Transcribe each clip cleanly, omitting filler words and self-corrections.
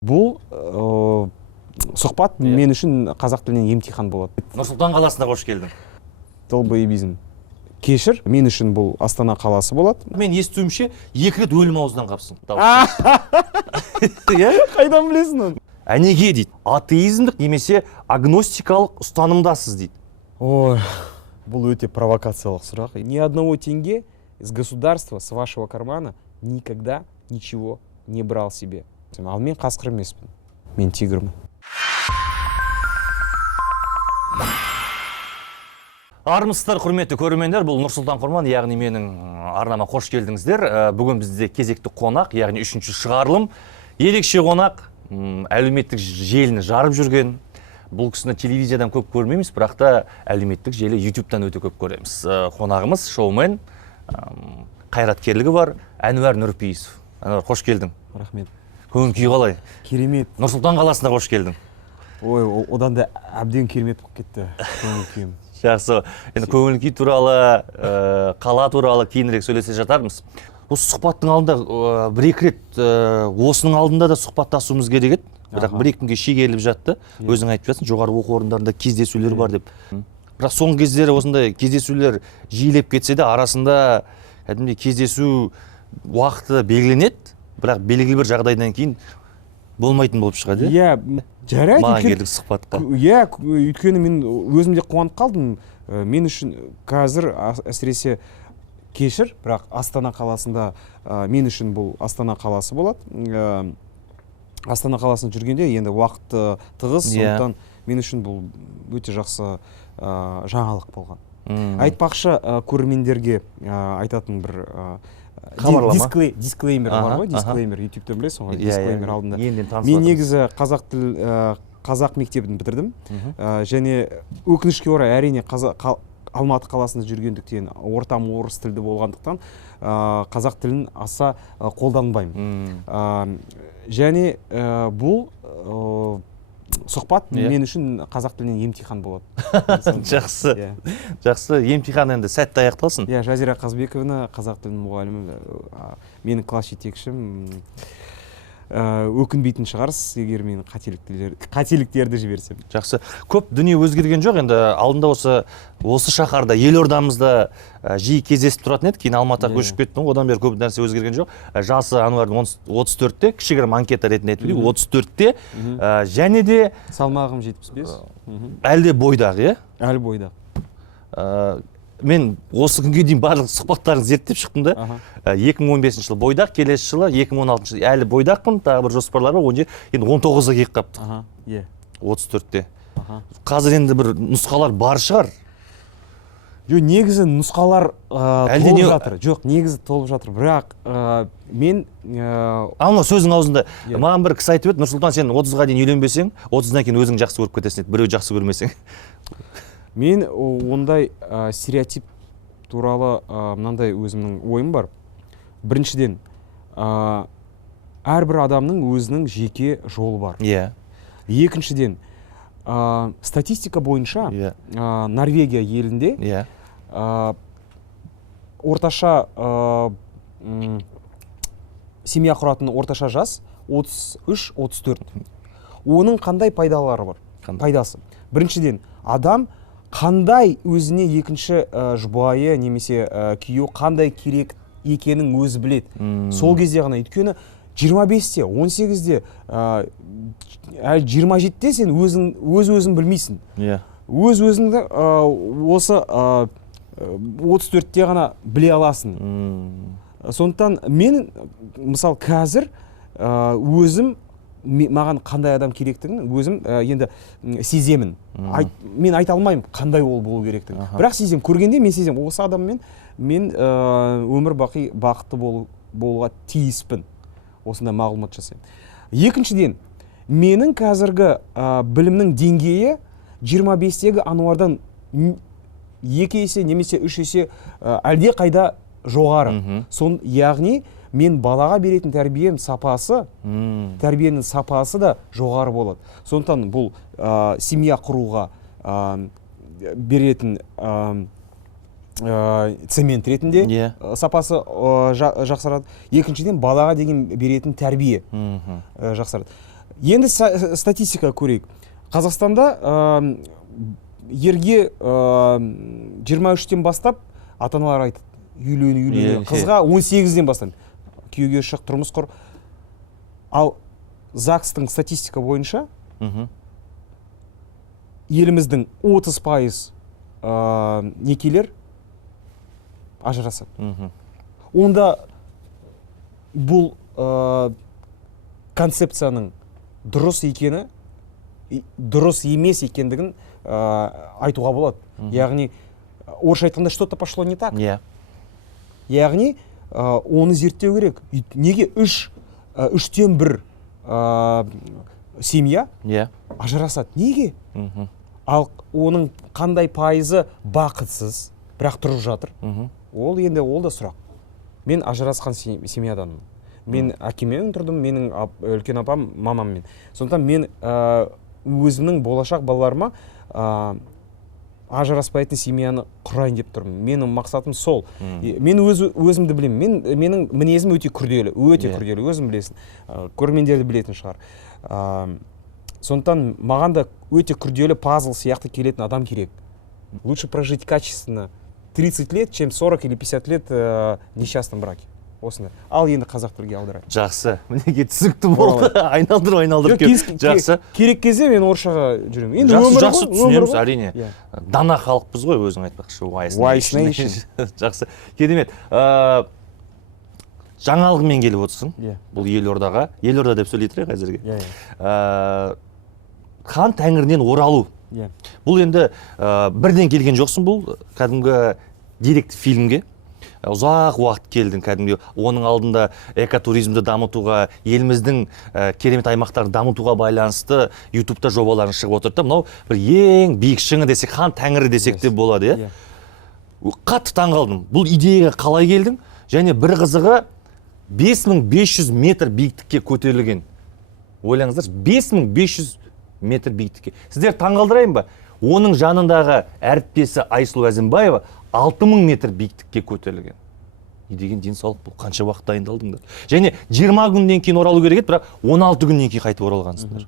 Бұл сұхбат мен үшін қазақ тілінен емтихан болады. Нұр-Сұлтан қаласына қош келдің. Тылбойбизм. Кешір, мен үшін бұл Астана қаласы болады. Мен естуімше, 2 рет өлім аузынан қапсың. Қайдан білесің оны? Әнеге дейді, атеизмдік немесе агностикалық ұстанымдасыз дейді. Ой, бұл өте провокациялық сұрақ. Ни одного тенге из государства, с вашего кармана никогда ничего не брал себе. Ал мен қасқыр емеспін. Мен тигрмін. Армысыздар, құрметті көрермендер, бұл Нұр-Сұлтан Құрман, яғни менің арнама қош келдіңіздер. Бүгін бізде кезекті қонақ, яғни 3-ші шығарылым. Ерекше қонақ, әлеуметтік желіні жарып жүрген. Бұл кісіні телевизиядан көп көрмейміз, бірақ та әлеуметтік желі YouTube-тан өте көп көреміз. Қонағымыз шоумен, қайраткерлігі бар, Әнуар Нұрпейісов. Әнуар, қош келдің. Рахмет. Көңіл күй қалай? Керемет. Нұр-Сұлтан қаласына қош келдің. Ой, одан да әбден керемет болып кетті көңіл күйім. Жақсы. Енді көңіл күй туралы, қала туралы кейінірек сөйлесе жатармыз. Осы сұхбаттың алдында бір-екі рет осының алдында да сұхбаттасуымыз керек еді. Бірақ бір-екі күнге шегеріліп жатты. Өзің айтып жатсың, жоғары оқу орындарында кездесулер бар деп. Бірақ соңғы кездері осындай кездесулер жиілеп кетсе де, арасында кәдімгідей кездесу уақыты белгіленеді. Бірақ белгілі бір жағдайдан кейін болмайтын болып шығады. Иә, жарайды. Маған келдік сұхбатқа. Иә, өйткені мен өзім де қуанып қалдым. Мен үшін қазір әсіресе кешір, бірақ Астана қаласында мен үшін бұл Астана қаласы болады. Астана қаласында жүргенде енді уақыт тығыз, сондықтан мен үшін бұл өте жақсы жаңалық болған. Айтпақшы көрермендерге айтатын бір дисклеймер бар ғой, дисклеймер, YouTube-та білесің ғой, дисклеймер алдында. Мен негізі қазақ мектебін бітірдім, және өкінішке орай әрине Алматы қаласында жүргендіктен ортам орыс тілді болғандықтан қазақ тілін аса қолданбаймын. Және бұл сұхбат мен үшін қазақ тілінен емтихан болады. Жақсы. Жақсы. Емтихан енді сәтті аяқталсын. Жазира Қазбековна, қазақ тілінің мұғалімі, менің класс жетекшім. Өкінбейтін шығарсыз, егер мен қателіктерді жіберсем. Жақсы. Көп дүние өзгерген жоқ. Енді алдында осы шаһарда, елордамызда жиі кездесіп тұратын еді. Кейін Алматыға көшіп кеттім. Одан бері көп нәрсе өзгерген жоқ. Жасы Әнуардың 34-те, кішігірім анкета ретінде айтып өтейік, 34-те, және де салмағым 75. Әлде бойдақ, иә? Әлі бойдақ. Мен осы күнге дейін барлық сұхбаттарын зерттеп шықтым да. 2015 жылы бойдақ, келесі жылы 2016 жылы әлі бойдақпын, тағы бір жоспарлар бар, енді 19-ға келіп қаптық. 34-те. Қазір енді бір нұсқалар бар шығар. Негізі нұсқалар толып жатыр. Жоқ, негізі толып жатыр. Бірақ мен... Ана сөзің аузында. Маған бір кісі айтып еді, Нұрсұлтан, сен 30-ға дейін үйленбесең, 30-дан кейін өзің жақсы көріп кетесің еді, біреу жақсы көрмесең. Мен ондай стереотип туралы мынандай өзімнің ойым бар. Біріншіден, әрбір адамның өзінің жеке жолы бар. Екіншіден, статистика бойынша Норвегия елінде орташа семья құратын орташа жас 33-34. Оның қандай пайдалары бар? Пайдасы. Біріншіден, адам қандай өзіне екінші жұбайы немесе күйеу қандай керек екенін өзі біледі. Сол кезде ғана. Өйткені 25-те, 18-де, 27-де сен өзің білмейсің. Өз-өзіңді осы 34-те ғана біле аласың. Сондықтан мен, мысал, қазір өзім маған қандай адам керектігін өзім енді сеземін. Мен айта алмаймын қандай ол болу керектігін. Бірақ сезем, көргенде мен сезем, осы адаммен мен өмір бақи бақытты болуға тиіспін. Осында мағлұмат жасаймын. Екіншіден, менің қазіргі білімнің деңгейі 25-тегі Әнуардан 2 есе немесе 3 есе әлде қайда жоғары. Яғни мен балаға беретін тәрбиенің сапасы да жоғары болады. Сондықтан бұл семья құруға беретін цемент ретінде сапасы жақсарады. Екіншіден, балаға деген беретін тәрбие жақсарады. Енді статистика көрейік. Қазақстанда ерге 23-тен бастап ата-аналар айтады, үйлену. Қызға 18-ден бастап. Күйеуге шық, тұрмыс құр. Ал ЗАГС-тың статистика бойынша еліміздің 30% некелер ажырасады. Онда бұл концепцияның дұрыс екені, дұрыс емес екендігін айтуға болады. Яғни, орысша айтқанда что-то пошло не так. Яғни, оны зерттеу керек. Неге үштен бір семья ажырасады? Неге? Ал оның қандай пайызы бақытсыз, бірақ тұрып жатыр? Ол да сұрақ. Мен ажырасқан семьяданмын. Мен әкеммен тұрдым, менің үлкен апам, мамаммен. Сондықтан мен өзімнің болашақ балаларыма ажыраспайтын семьяны құрайын деп тұрмын. Менің мақсатым сол. Мен өзімді білемін. Менің мінезім өте күрделі, өзім білесің. Көрермендерді білетін шығар. Сондықтан маған да өте күрделі пазл сияқты келетін адам керек. Лучше прожить качественно 30 лет, чем 40 или 50 лет в несчастном браке. Осында. Ал енді қазақ тілге аударайын. Жақсы. Мінеге түсікті болды. Айналдырып кеп. Жақсы. Керек кезде мен орысшаға жүремін. Жақсы түсінеміз, әрине. Дана халықпыз ғой, өзің айтпақшы. Wise nation. Жақсы. Керемет. Жаңалығымен келіп отырсың. Бұл Елордаға. Елорда деп сөйлейтірек әзірге. Хан Тәңірінен оралу. Бұл енді бірден келген жоқсың, бұл кәдімгі директ фильмге. Ұзақ уақыт келдің кәдімгі. Оның алдында экотуризмді дамытуға, еліміздің керемет аймақтарын дамытуға байланысты YouTube-та жобаларын шығып отырды. Мынау бір ең биік шыңы десек, Хан Тәңірі десек те болады. Қатты таңғалдым. Бұл идеяға қалай келдің? Және бір қызығы 5500 метр биіктікке көтерілген. Ойлаңыздар, 5500 метр биіктікке. Сіздер таңғалдырайын ба? Оның жанындағы әріптесі Айсұлу Әзімбаева 6000 метр биіктікке көтерілген. Не деген денсаулық, бұл қанша уақыт дайындалдыңдар? Және 20 күннен кейін оралу керек еді, бірақ 16 күннен кейін қайтып оралғансыңдар.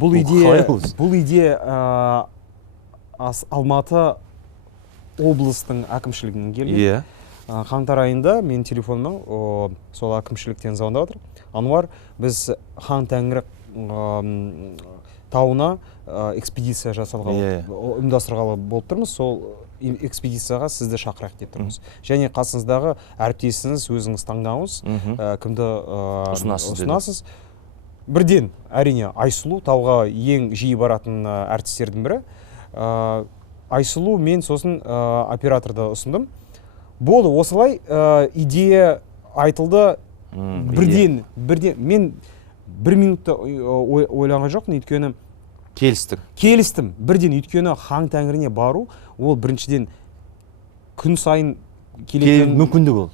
Бұл идея Алматы облыстың әкімшілігінен келген. Қаңтар айында мен телефонымнан сол әкімшіліктен звондап отыр. Ануар, біз Хан Тәңірі тауына экспедиция жасалғалы, ұйымдастырғалы болып тұрмыз. Сол экспедицияға сізді шақырайық деп тұрмыз. Және қасыңыздағы әріптесіңіз өзіңіз таңдаңыз, кімді ұсынасыз. Бірден, әрине, Айсұлу тауға ең жиі баратын әртістердің бірі. Айсұлу, мен сосын операторды ұсындым. Болды, осылай идея айтылды. Бірден, мен 1 минутта ойланған жоқпын, өйткені келістім. Бірден, өйткені Хан Тәңіріне бару, ол біріншіден күн сайын келетін мүмкіндік ол.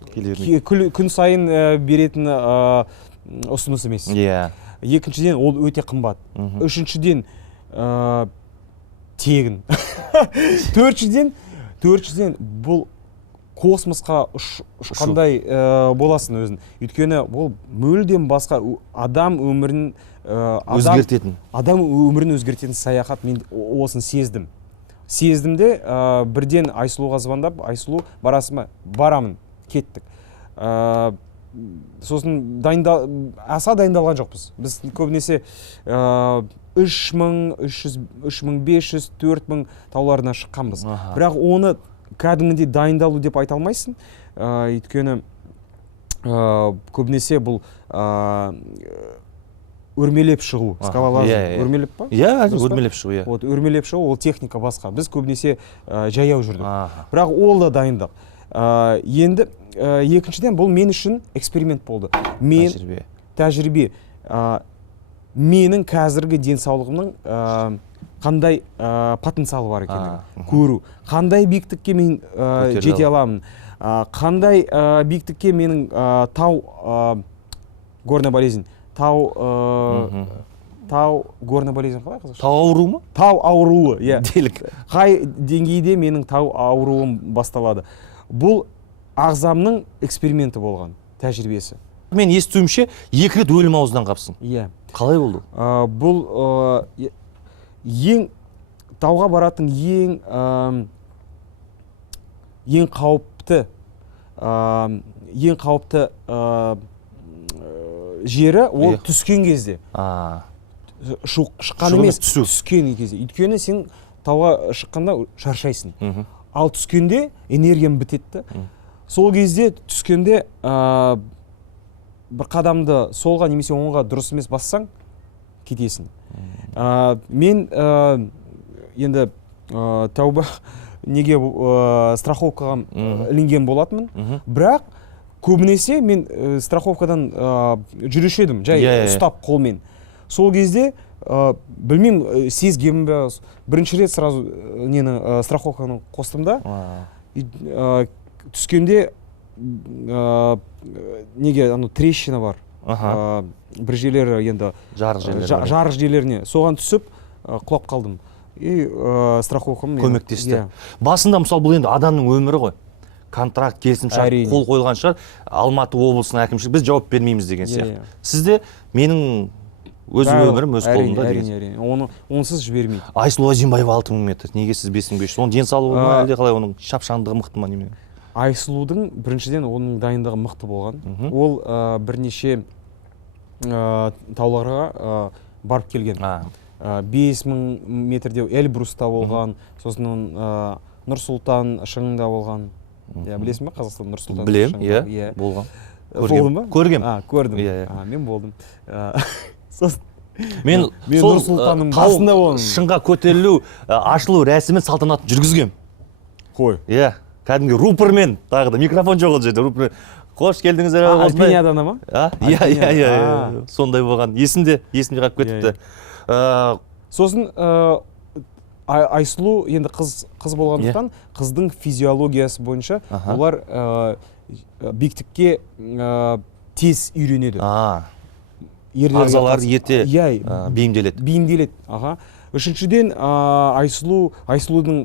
Күн сайын беретін ұсыныс емес. Екіншіден, ол өте қымбат. Үшіншіден, тегін. Төртіншіден, бұл космосқа ұшқандай боласың өзін. Өйткені бұл мүлдем басқа адам өмірін өзгертетін саяхат. Мен осын сездім. Сездімде бірден Айсұлуға звондап, Айсұлу, барасың ба? Барамын, кеттік. Сосын аса дайындалған жоқпыз. Біз көбінесе 3500, 4000 тауларына шыққанбыз. Бірақ оны кәдімгідей дайындалу деп айта алмайсың. Өйткені көбінесе бұл өрмелеп шығу, скалолазing. Өрмелеп па? Өрмелеп шығу. Өрмелеп шығу, ол техника басқа. Біз көбінесе жаяу жүрдік. Бірақ ол да дайындық. Енді екіншіден бұл мен үшін эксперимент болды. Тәжірибе. Менің қазіргі денсаулығымның қандай потенциалы бар екендігін көру. Қандай биіктікке мен жете аламын. Қандай биіктікке менің горная болезнь. Горная болезнь қалай қазақша? Тау ауруы ма? Тау ауруы, қай деңгейде менің тау ауруым басталады. Бұл ағзамның эксперименті болған, тәжірибесі. Мен естуімше 2 рет өлім аузынан қапсың. Иә. Қалай болды? Бұл ең тауға баратын ең қауіпті жері ол түскен кезде. Шыққан емес, түскен кезде. Өйткені сен тауға шыққанда шаршайсың. Ал түскенде энергияң бітетті. Сол кезде түскенде бір қадамды солға немесе оңға дұрыс емес бассаң, кетесің. Мен енді тәуба неге страховкаға ілінген болатынмын, бірақ көбінесе мен страховкадан жүруші едім, жай ұстап қолмен. Сол кезде білмеймін, сезгенмін бе, бірінші рет сразу страховканы қостым да, түскенде неге трещина бар, бір жерлері енді жарық жерлеріне, соған түсіп құлап қалдым. И страховкам көмектесті. Басында мысалы бұл енді адамның өмірі ғой. Контракт, келісімшарт қол қойылған шығар, Алматы облысының әкімшілігі біз жауап бермейміз деген сияқты. Сізде менің өз өмірім өз қолымда деген. Әрине, онсыз жібермейді. Айсұлу Азимбаева 6000 метр. Неге сіз 5500? Оның денсаулығы ма, әлде қалай, оның шапшаңдығы мықты ма неме? Айсұлудың біріншіден оның дайындығы мықты болған. Ол бірнеше тауларға барып келген. 5000 метрде Эльбруста болған, сосын Нұр-Сұлтан шыңында болған. Білесің бе, Қазақстан Нұр-Сұлтан? Білем, иә, болған. Болдың ба? Көргем. Көрдім. Мен болдым. Мен Нұр-Сұлтанның басында болдым. Шыңға көтерілу, ашылу рәсімін салтанат жүргізгем. Қой. Иә, кәдімгі рупормен, тағы да микрофон жоқ ол жерде, рупормен. Қош келдіңіздер. Альпиниядан ма? Иә, сондай болған. Есімде қалып кетіпті. Сосын Айсұлу енді қыз болғандықтан, қыздың физиологиясы бойынша олар биіктікке тез үйренеді. Ағзалар ерте бейімделеді. Бейімделеді. Үшіншіден Айсұлудың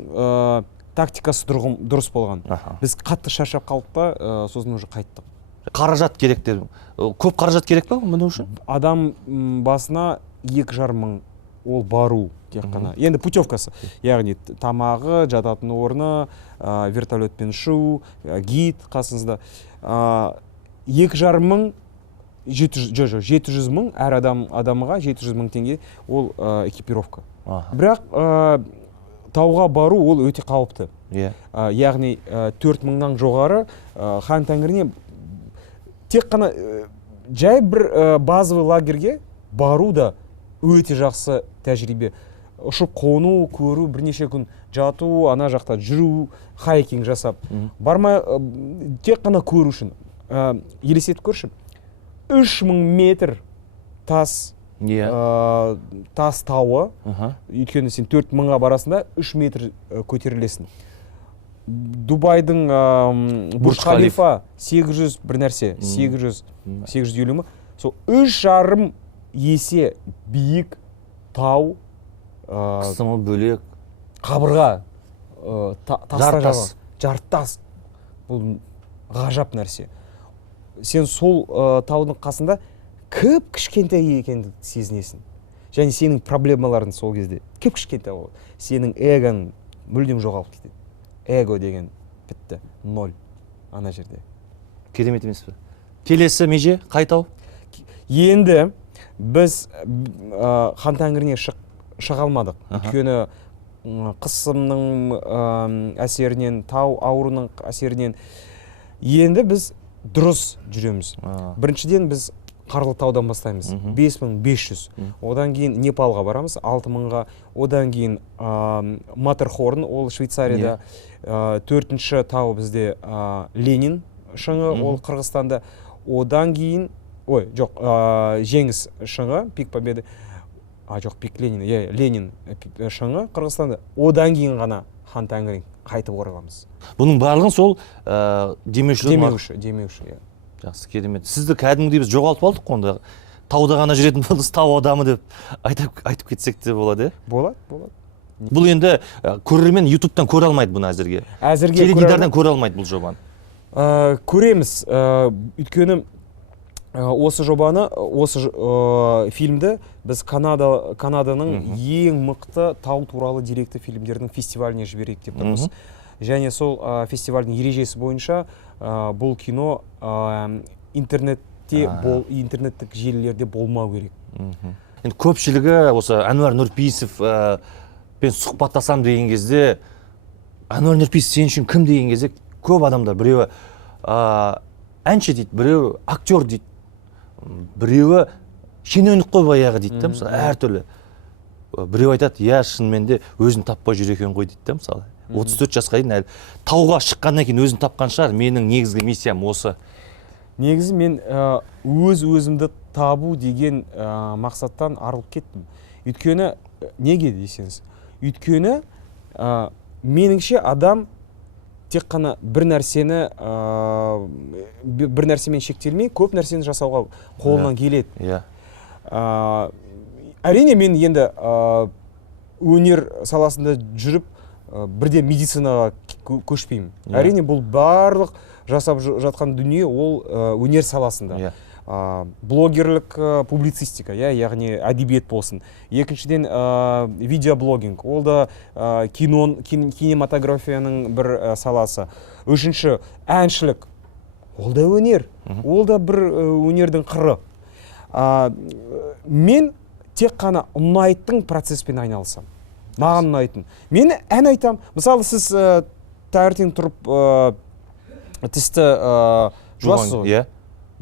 тактикасы дұрыс болған. Біз қатты шаршап қалдық та, сосын уже қайттық. Қаражат керек дедім. Көп қаражат керек па мұны үшін? Адам басына 2,5 мың ол бару тек қана. Енді путевкасы, яғни тамағы, жататын орны, вертолетпен ұшу, гид қасыңызда. 2,5 мың, 700 мың, әр адамға 700 мың теңге ол экипировка. Бірақ тауға бару ол өте қауіпті. Яғни 4 мыңнан жоғары хан тәңіріне тек қана жай бір базовый лагерге бару да өте жақсы тәжірибе. Ұшып қону, көру, бірнеше күн жату, ана жақта жүру, хайкинг жасап. Бармай тек қана көру үшін. Елестетіп көрші. 3000 метр тас тауы, өйткені сен 4 мыңға барасында 3 метр көтерілесің. Дубайдың Бурдж Халифа 800 бір нәрсе, 850 ма? Сол 3,5 есе биік тау, қысымы бөлек, қабырға, жартас. Бұл ғажап нәрсе. Сен сол таудың қасында кішкентай екенді сезінесің. Және сенің проблемаларың сол кезде кішкентай болады. Сенің эгоң мүлдем жоғалып кетеді. Эго деген бітті, 0 ана жерде. Керемет емес пе? Келесі меже қай тау? Енді біз хан тәңіріне шыға алмадық. Өйткені қысымның әсерінен, тау ауруының әсерінен енді біз дұрыс жүреміз. Біріншіден біз Қарлытаудан бастаймыз, 5500. Одан кейін Непалға барамыз, 6000-ға. Одан кейін Матерхорн, ол Швейцарияда. 4-ші тау бізде Ленин шыңы, ол Қырғызстанда. Одан кейін, Жеңіс шыңы, Пик Победы. Пик Ленин, Ленин шыңы Қырғызстанда. Одан кейін ғана хан тәңірін қайтып ораламыз. Бұның барлығын сол демеуші. Жақсы, керемет. Сізді кәдімгідей біз жоғалтып алдық қонда. Тауда ғана жүретін болдыңыз, тау адамы деп айтып кетсек те болады. Болады. Бұл енді көрермен ютубтан көре алмайды бұны әзірге. Теледидардан көре алмайды бұл жобаны. Көреміз. Өйткені осы жобаны, осы фильмді біз Канаданың ең мықты тау туралы деректі фильмдердің фестиваліне жіберейік деп тұрмыз. Және сол фестивальдің ережесі бойынша бұл кино интернеттік желілерде болмау керек. Енді көпшілігі осы Әнуар Нұрпейісов пен сұхбаттасам деген кезде, Әнуар Нұрпейісов сен үшін кім деген кезде, көп адамдар біреуі әнші дейді, біреуі актер дейді, біреуі шенеунік қой баяғы дейді да, мысалы әртүрлі. Біреу айтады, иә, шынымен де өзін таппай жүр екен ғой дейді да, мысалы. 34 жасқа дейін әлі тауға шыққаннан кейін өзін тапқан шығар. Менің негізгі миссиям осы. Негізі мен өзімді табу деген мақсаттан арылып кеттім. Өйткені неге дейсеңіз? Өйткені меніңше адам тек қана бір нәрсемен шектелмей, көп нәрсені жасауға қолынан келеді. Әрине мен енді өнер саласында жүріп бірде медицинаға көшпеймін. Әрине бұл барлық жасап жатқан дүние ол өнер саласында. Блогерлік публицистика, яғни әдебиет болсын. Екіншіден видеоблогинг, ол да кинематографияның бір саласы. Үшінші әншілік, ол да өнер, ол да бір өнердің қыры. Мен тек қана ұнайтын процеспен айналысам. Маған ұнайтын. Мен ән айтам. Мысалы, сіз таңертең тұрып тісті жуасыз ғой.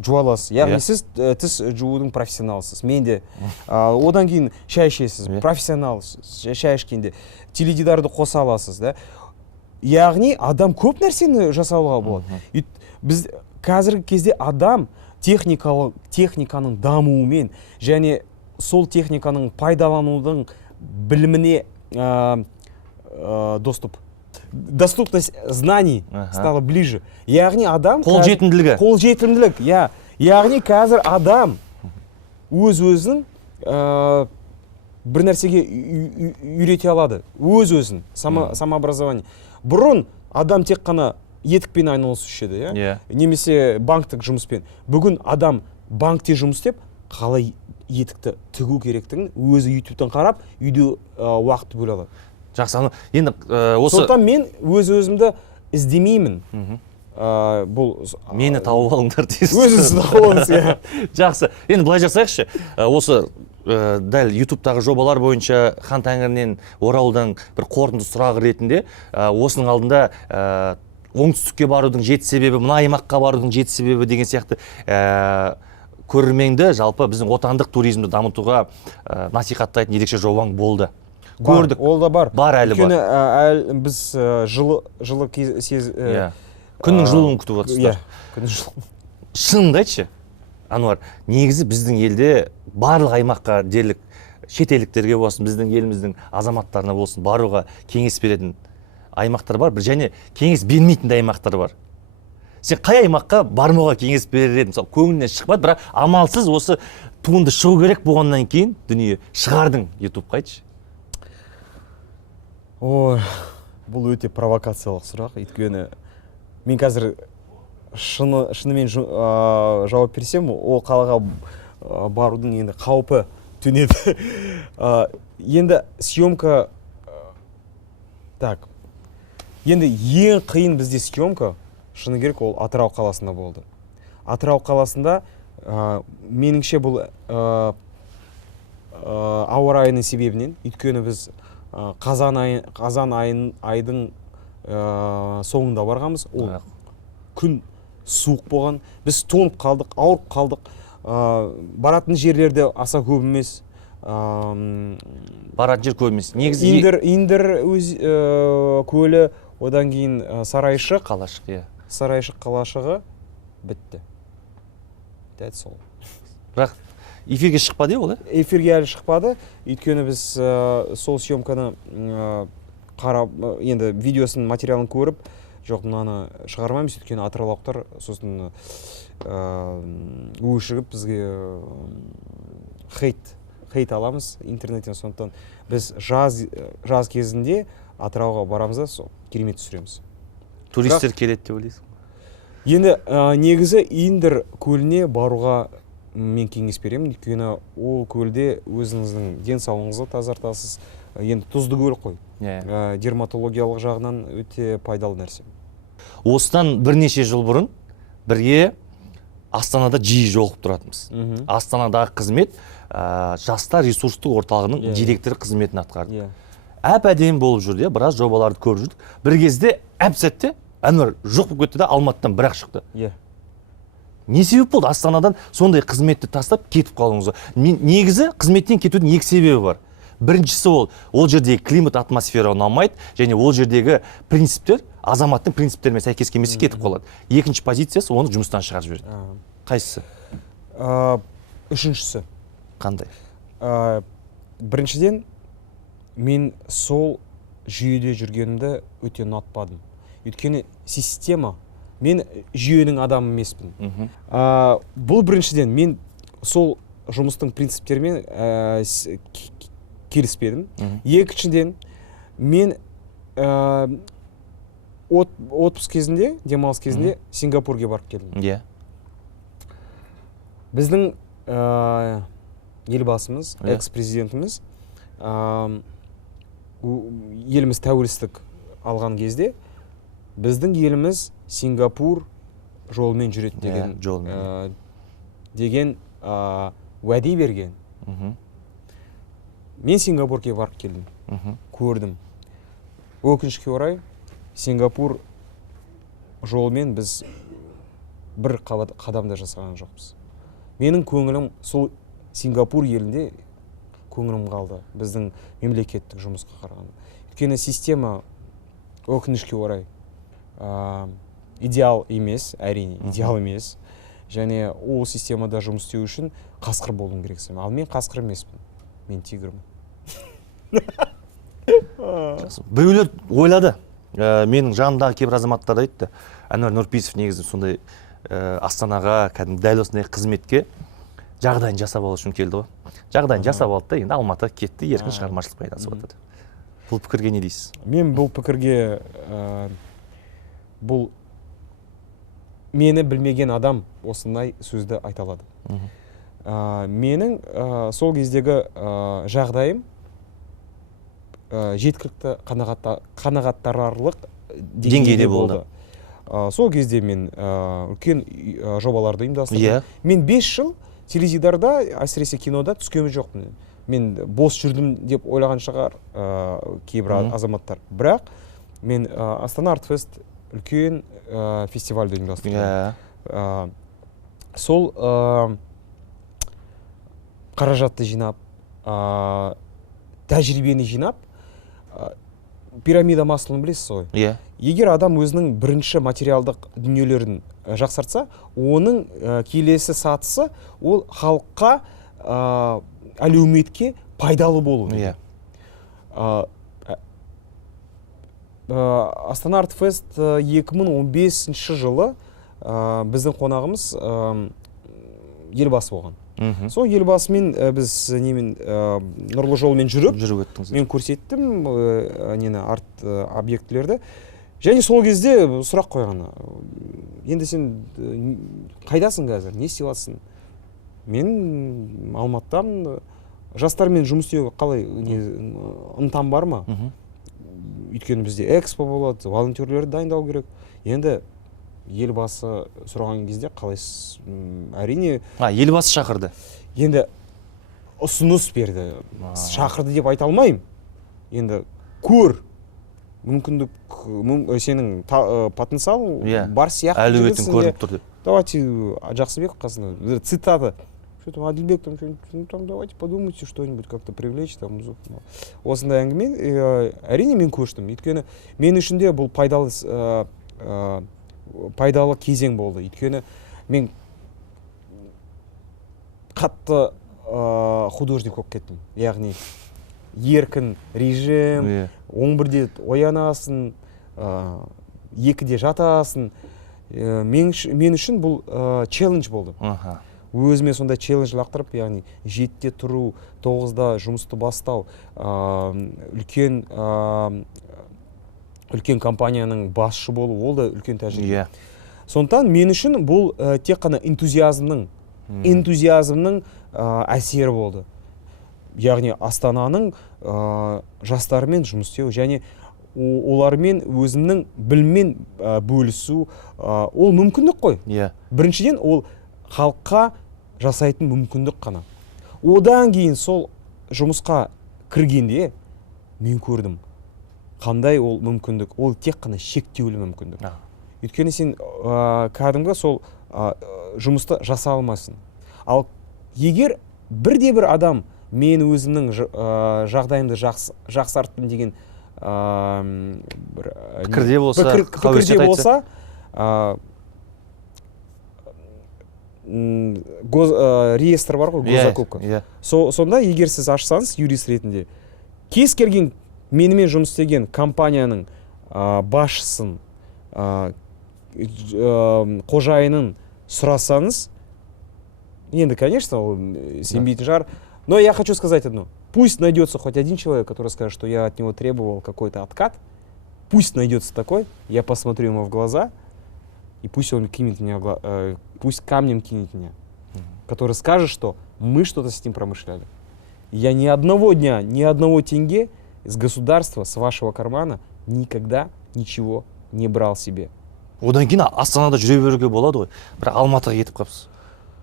Жуаласыз. Яғни сіз тіс жуудың профессионалысыз. Мен де. Одан кейін шай ішесіз. Профессионалсыз. Шай ішкенде теледидарды қоса аласыз. Яғни адам көп нәрсені жасауға болады. Біз қазіргі кезде адам техниканың дамуымен және сол техниканың пайдаланудың біліміне доступность знаний стала ближе. Яғни адам қолжетімділік. Яғни қазір адам өз-өзін бір нәрсеге үйрете алады. Өз-өзін, самообразование. Бұрын адам тек қана етікпен айналысушы еді, немесе банктік жұмыспен. Бүгін адам банкте жұмыс істеп, қалай етікті тігу керектігін өзі ютубтан қарап, үйде уақытты бөле алады. Жақсы, енді осы... Сондықтан мен өз-өзімді іздемеймін. Мені тауып алыңдар дейсіз. Өзіңізді тауып алыңыз, Жақсы, енді былай жасайықшы. Осы дәл ютубтағы жобалар бойынша Хан Тәңірінен Оралдан бір қорытынды сұрақ ретінде, осының алдында оңтүстікке барудың жеті себебі, мына аймаққа барудың жеті себебі деген сияқты көрерменді жалпы біздің отандық туризмді дамытуға насихаттайтын ерекше жобаң болды. Көрдік. Ол да бар. Бар әлі бар. Өйткені біз жылы күннің жылуын күтіп отырсыздар. Күннің жылуын. Шынымды айтшы, Ануар, негізі біздің елде барлық аймаққа дерлік шетелдіктерге болсын, біздің еліміздің азаматтарына болсын, баруға кеңес беретін аймақтар бар, және кеңес бермейтін аймақтар бар. Сен қай аймаққа бармауға кеңес берер едің? Мысалы, көңілінен шықпады, бірақ амалсыз осы туынды шығу керек болғаннан кейін дүние шығардың ютубқа, айтшы. Бұл өте провокациялық сұрақ. Өйткені мен қазір шынымен жауап берсем, ол қалаға барудың енді қаупі төнеді. Енді съемка... Енді ең қиын бізде съемка, шыны керек, ол Атырау қаласында болды. Атырау қаласында меніңше бұл ауа райының себебінен, өйткені біз қазан айдың соңында барғанбыз, ол күн суық болған, біз тоңып қалдық, ауырып қалдық, баратын жерлерде аса көп емес. Баратын жер көп емес. Индір көлі, одан кейін Сарайшық қалашығы бітті. Дәт сол. Бірақ эфирге шықпады ол, Эфирге әлі шықпады. Өйткені біз сол съемканы қарап, енді видеосын, материалын көріп, жоқ, мынаны шығармаймыз, өйткені атыраулықтар сосын өшігіп бізге хейт аламыз интернеттен. Сондықтан біз жаз кезінде Атырауға барамыз да, керемет түсіреміз. Туристер келеді деп ойлайсың? Енді негізі Индір көліне баруға мен кеңес беремін, өйткені ол көлде өзіңіздің денсаулығыңызды тазартасыз. Енді тұзды көл қой. Дерматологиялық жағынан өте пайдалы нәрсе. Осыдан бірнеше жыл бұрын бірге Астанада жиі жолығып тұратынбыз. Астанадағы қызмет жастар ресурстық орталығының директоры қызметін атқарды. Әп-әдемі болып жүрді, біраз жобаларды көріп жүрдік. Бір кезде әп-сәтте Әнуар жоқ болып кетті де Алматыдан бірақ шықты. Не себеп болды Астанадан сондай қызметті тастап кетіп қалдыңыз? Негізі қызметтен кетудің екі себебі бар. Біріншісі ол жердегі климат, атмосфера ұнамайды, және ол жердегі принциптер азаматтың принциптерімен сәйкес келмесе кетіп қалады. Екінші позициясы оны жұмыстан шығарып жібереді. Қайсысы? Үшіншісі. Қандай? Біріншіден, мен сол жүйеде жүргенімді өте ұнатпадым. Өйткені система, мен жүйенің адамы емеспін. Бұл біріншіден, мен сол жұмыстың принциптерімен келіспедім. Екіншіден, мен отпуск кезінде, демалыс кезінде Сингапурге барып келдім. Біздің елбасымыз, экс-президентіміз, еліміз тәуелсіздік алған кезде, біздің еліміз Сингапур жолымен жүреді деген уәде берген. Мен Сингапурге барып келдім, көрдім. Өкінішке орай, Сингапур жолымен біз бір қадамда жасаған жоқпыз. Менің көңілім сол Сингапур елінде көңілім қалды, біздің мемлекеттік жұмысқа қарағанда. Өйткені система өкінішке орай идеал емес, әрине, идеал емес. Және ол системада жұмыс істеу үшін қасқыр болуым керексің. Ал мен қасқыр емеспін, мен тигрмін. Біреулер ойлады, менің жанымдағы кейбір азаматтар айтты, Әнуар Нұрпейісов негізі сондай Астанаға кәдімгі дәл осындай қызметке жағдайын жасап алу үшін келді ғой. Жағдайын жасап алды да, енді Алматыға кетті, еркін шығармашылықпен айналысып жатады. Бұл пікірге не дейсіз? Мен бұл пікірге, бұл мені білмеген адам осындай сөзді айта алады. Менің сол кездегі жағдайым жеткілікті қанағаттанарлық деңгейде болды. Сол кезде мен үлкен жобаларды ұйымдастырдым. Мен 5 жыл теледидарда, әсіресе кинода түскені жоқпын. Мен бос жүрдім деп ойлаған шығар кейбір азаматтар. Бірақ мен Астана Артфест үлкен фестивальді ұйымдастырдым. Сол қаражатты жинап, тәжірибені жинап, пирамида масылын білесіз ғой. Егер адам өзінің бірінші материалдық дүниелерін жақсартса, оның келесі сатысы ол халыққа, әлеуметке пайдалы болу. Астана Артфест 2015 жылы біздің қонағымыз елбасы болған. Сол елбасымен біз нұрлы жолмен жүріп мен көрсеттім арт объектілерді. Және сол кезде сұрақ қойған. Енді сен қайдасың қазір? Не істеватсың? Мен Алматыдамын. Жастармен жұмыс істеуге қалай ынтам бар ма? Өйткені бізде экспо болады, волонтерлерді дайындау керек. Енді елбасы сұраған кезде қалайсыз? Әрине... Елбасы шақырды? Енді ұсыныс берді. Шақырды деп айта алмаймын. Енді көр. Мүмкіндік, сенің потенциал бар сияқты. Әлеуетің көрініп тұр деп. Давайте Жақсыбеков қасында. Цитата. Что-то Адилбек, там давайте подумайте, что-нибудь как-то привлечь. Осындай әңгіме. Әрине мен көштім. Өйткені мен үшін де бұл пайдалы кезең болды. Өйткені мен қатты художник болып кеттім. Яғни еркін режим, 11-де оянасың, 2-де жатасың. Мен үшін бұл челлендж болды. Өзіме сондай челлендж лақтырып, яғни 7-де тұру, 9-да жұмысты бастау, үлкен компанияның басшы болу, ол да үлкен тәжірибе. Сондықтан мен үшін бұл тек қана энтузиазмның энтузиазмның әсері болды. Яғни Астананың жастарымен жұмыс істеу және олармен өзімнің біліммен бөлісу ол мүмкіндік қой. Біріншіден ол халыққа жасайтын мүмкіндік қана. Одан кейін сол жұмысқа кіргенде мен көрдім қандай ол мүмкіндік. Ол тек қана шектеулі мүмкіндік. Өйткені сен кәдімгі сол жұмысты жаса алмайсың. Ал егер бірде-бір адам мен өзімнің жағдайымды жақсарттым деген пікірде болса, реестр бар ғой, госзакупка. Сонда егер сіз ашсаңыз юрист ретінде, кез келген менімен жұмыс істеген компанияның басшысын, қожайынын сұрасаңыз, енді, конечно, ол сенбейтін шығар. Но я хочу сказать одно. Пусть найдется хоть один человек, который скажет, что я от него требовал какой-то откат. Пусть найдется такой, я посмотрю ему в глаза, и пусть он кинет меня, пусть камнем кинет меня, который скажет, что мы что-то с этим промышляли. Я ни одного дня, ни одного тенге из государства, с вашего кармана никогда ничего не брал себе. Одан кейін Астанада жүре беруге болады ғой. Бірақ Алматыға кетіп қалыпсыз.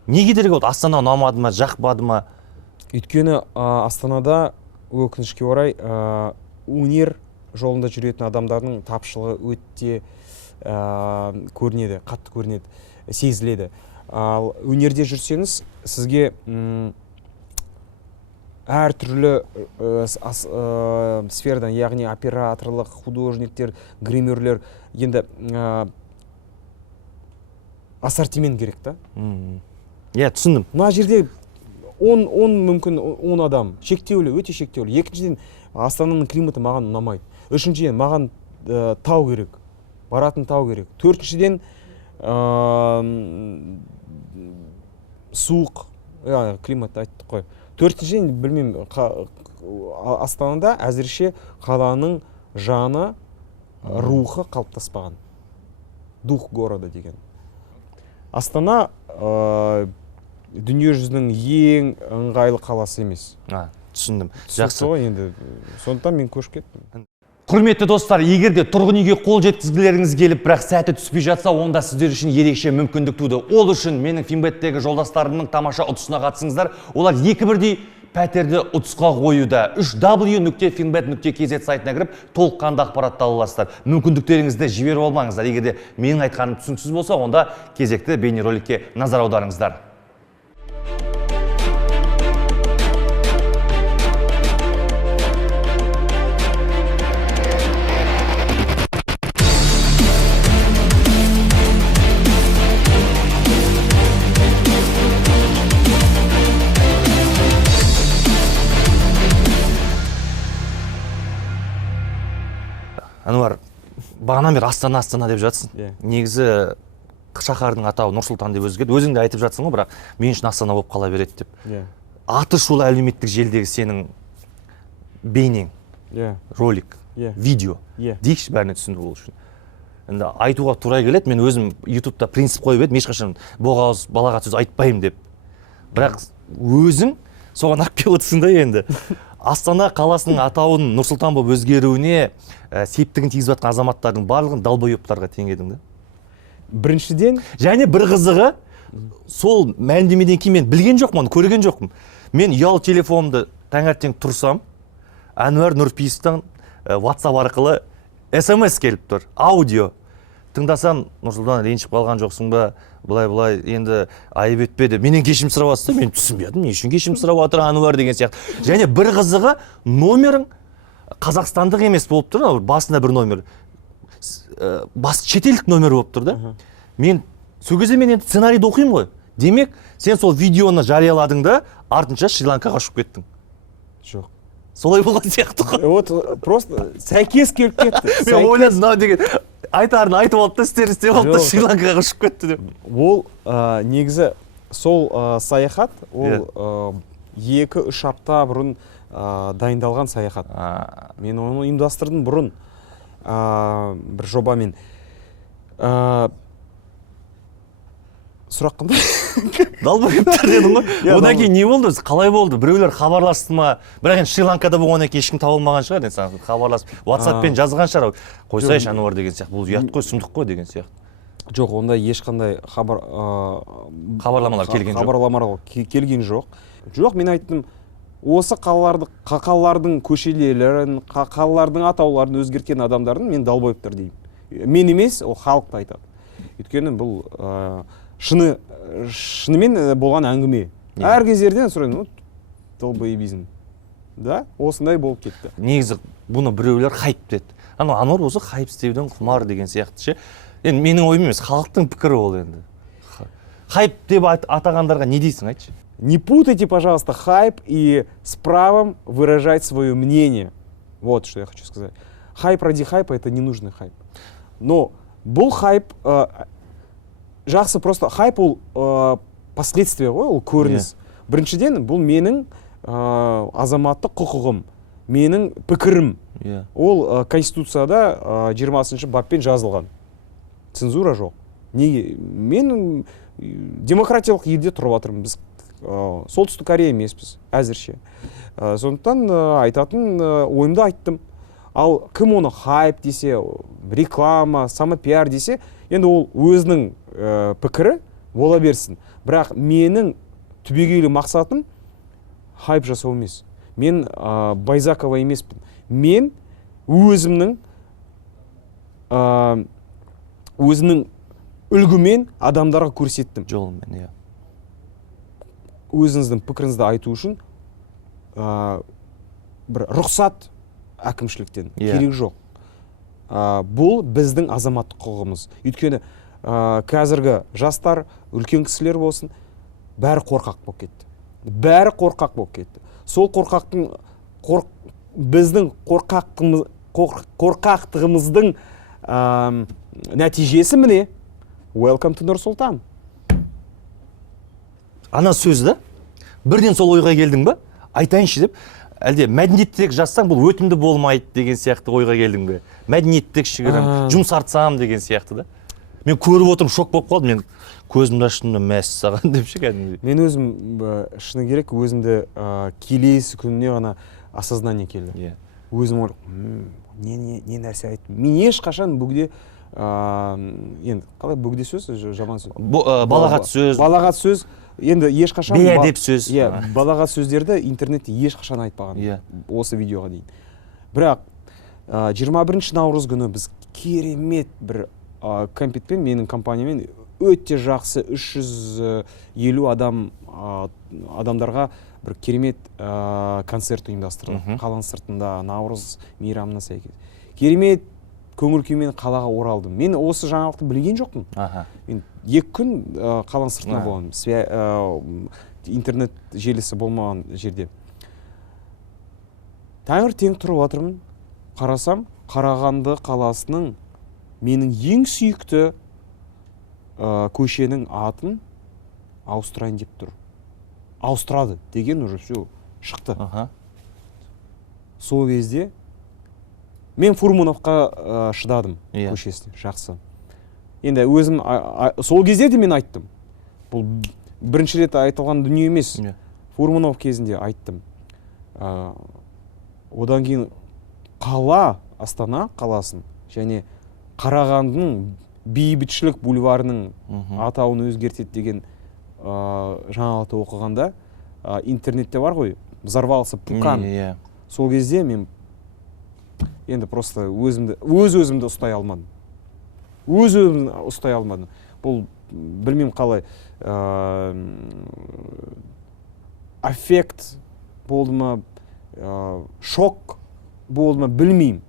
Неге керек болды? Астана ұнамады ма, жақпады ма? Өйткені Астанада өкінішке орай өнер жолында жүретін адамдардың тапшылығы өте көрінеді, қатты көрінеді, сезіледі. Ал өнерде жүрсеңіз, сізге әр түрлі сферадан, яғни операторлық, художниктер, гримерлер, енді ассортимент керек та. Түсіндім. Мына жерде 10 мүмкін 10 адам, шектеулі, өте шектеулі. Екіншіден, Астананың климаты маған ұнамайды. Үшіншіден, маған тау керек, баратын тау керек. Төртіншіден, суық, климатты айттық қой. Төртіншіден, білмеймін, Астанада әзірше қаланың жаны, рухы қалыптаспаған. Дух города деген. Астана дүние жүзінің ең ыңғайлы қаласы емес. Түсіндім. Жақсы ғой енді. Сондықтан мен көшіп кеттім. Құрметті достар, егер де тұрғын үйге қол жеткізгілеріңіз келіп, бірақ сәті түспей жатса, онда сіздер үшін ерекше мүмкіндік туды. Ол үшін менің Финбеттегі жолдастарымның тамаша ұтысына қатысыңыздар. Олар екі бірдей пәтерді ұтысқа қоюда. www.finbet.kz сайтына кіріп, толыққанды ақпаратты ала аласыздар. Мүмкіндіктеріңізді жіберіп алмаңыздар. Егер де менің айтқаным түсініксіз болса, онда кезекті бейнероликке назар аударыңыздар. Ануар, бағанан бері Астана деп жатсың. Негізі шаһардың атауы Нұрсұлтан деп өзгерді. Өзің де айтып жатсың ғой, бірақ мен үшін Астана болып қала береді деп. Аты шулы әлеуметтік желідегі сенің бейнең, ролик, видео дейікші бәріне түсінді ол үшін. Енді айтуға тура келеді, мен өзім ютубта принцип қойып едім, ешқашан боғауыз балағат сөз айтпаймын деп. Бірақ өзің соған алып келіп отырсың да енді. Астана қаласының атауын Нұрсұлтан болып өзгеруіне септігін тигізіп жатқан азаматтардың барлығын далбойоптарға теңедің да? Біріншіден, және бір қызығы, сол мәлімдемеден кейін мен білген жоқпын, көрген жоқпын. Мен ұялы телефонымды таңертең тұрсам, Әнуар Нұрпейістен WhatsApp арқылы SMS келіп тұр, аудио. Тыңдасам, Нұрсұлтан, ренжіп қалған жоқсың ба? Былай енді айып етпеді. Менен кешірім сұрап жатса, мен түсінбедім. Не үшін кешірім сұрап жатыр Әнуар деген сияқты. Және бір қызығы, номерің қазақстандық емес болып тұр, басында бір номер. Шетелдік номер болып тұр да. Мен сол кезде мен енді сценарийді оқимын ғой. Демек, сен сол видеоны жарияладың да, артынша Шри-Ланкаға ұшып кеттің. Жоқ. Солай болған сияқты ғой. Вот просто сәйкес келіп кетті. Мен ойладым, мынау деген айтарын айтып алды да, істеп алды да, Шри-Ланкаға ұшып кетті деп. Ол негізі сол саяхат, ол 2-3 апта бұрын дайындалған саяхат. Мен оны ұйымдастырдым бұрын бір жобамен. сұрақ қандай? Далбайыптар дедің ғой. Иә, Одан кейін не болды? Қалай болды? Біреулер хабарласты ма? Бірақ енді Шри-Ланкада болғаннан кейін ешкім таба алмаған шығар, енді саған хабарласып, WhatsApp-пен жазған шығар. Қойсайшы Ануар деген сияқты. Бұл ұят қой, сұмдық қой деген сияқты. Жоқ, онда ешқандай Хабарламалар келген жоқ. Хабарламалар келген жоқ. Жоқ, мен айттым, осы қалалардың көшелерін, қалалардың атауларын өзгерткен адамдардың мен далбайыптар деймін. Мен емес, ол халықты айтады. Өйткені бұл шынымен болған әңгіме. Әр кездерден сұрайын, далбайыбизм. Да, осындай болып кетті. Негізі бұны біреулер хайп деді. Ануар осы хайп істеудің құмар деген сияқты ше. Енді менің ойым емес, халықтың пікірі ол енді. Хайп деп атағандарға не дейсің, айтшы? Не путайте, пожалуйста, хайп и с правом выражать свое мнение. Вот что я хочу сказать. Хайп ради хайпа — это ненужный хайп. Но бұл хайп, жақсы, просто хайп ол последствия ғой, ол көрініс. Біріншіден, бұл менің азаматтық құқығым, менің пікірім. Ол Конституцияда 20-шы баппен жазылған. Цензура жоқ. Неге? Мен демократиялық елде тұрып жатырмын. Біз Солтүстік Корея емеспіз әзірше. Сондықтан айтатын ойымды айттым. Ал кім оны хайп десе, реклама, самопиар десе, енді ол өзінің пікірі бола берсін. Бірақ менің түбегейлі мақсатым хайп жасау емес. Мен Байзакова емеспін. Мен өзінің үлгімен адамдарға көрсеттім. Жолымен, иә. Өзіңіздің пікіріңізді айту үшін бір рұқсат әкімшіліктен керек жоқ. Бұл біздің азаматтық құқығымыз. Өйткені қазіргі жастар, үлкен кісілер болсын, бәрі қорқақ болып кетті. Бәрі қорқақ болып кетті. Сол біздің қорқақтығымыздың нәтижесі міне. Welcome to Нұр-Сұлтан. Ана сөз да, бірден сол ойға келдің ба? Айтайыншы деп, әлде мәдениеттік жазсаң бұл өтімді болмайды деген сияқты ойға келдің бе? Мәдениеттік кішігірім, жұмсартсам деген сияқты да. Мен көріп отырмын, шок болып қалдым, мен көзімді аштым да мәссаған деп ше кәдімгідей. Мен өзім шыны керек, өзімді келесі күніне ғана осознание келді. Өзім не нәрсе айттым. Мен ешқашан бүгде, енді қалай бүгде сөз, жаман сөз? Балағат сөз. Балағат сөз, енді ешқашан... Бейәдеп сөз. Балағат сөздерді интернетте ешқашан айтпаған осы видеоға дейін. Бірақ 21 наурыз күні біз керемет бір компетпен, менің компаниямен өте жақсы 350 адамдарға бір керемет концерт ұйымдастырды. Қаланың сыртында, наурыз мейрамына сәйкес. Керемет көңіл күймен қалаға оралдым. Мен осы жаңалықты білген жоқпын. Мен 2 күн қаланың сыртында болдым. Интернет желісі болмаған жерде. Таңертең тұрып отырмын. Қарасам, Қарағанды қаласының менің ең сүйікті көшенің атын ауыстырайын деп тұр. Ауыстырады деген уже все шықты. Сол кезде мен Фурмановқа шыдадым көшесіне, жақсы. Енді өзім сол кезде де мен айттым. Бұл бірінші рет айтылған дүние емес. Фурманов кезінде айттым. Одан кейін қала, Астана қаласын және Қарағандының бейбітшілік бульварының атауын өзгертеді деген жаңалықты оқығанда интернетте бар ғой, взорвался пукан. Сол кезде мен енді просто өз-өзімді ұстай алмадым. Өз-өзімді ұстай алмадым. Бұл білмеймін қалай аффект болды ма, шок болды ма, білмеймін.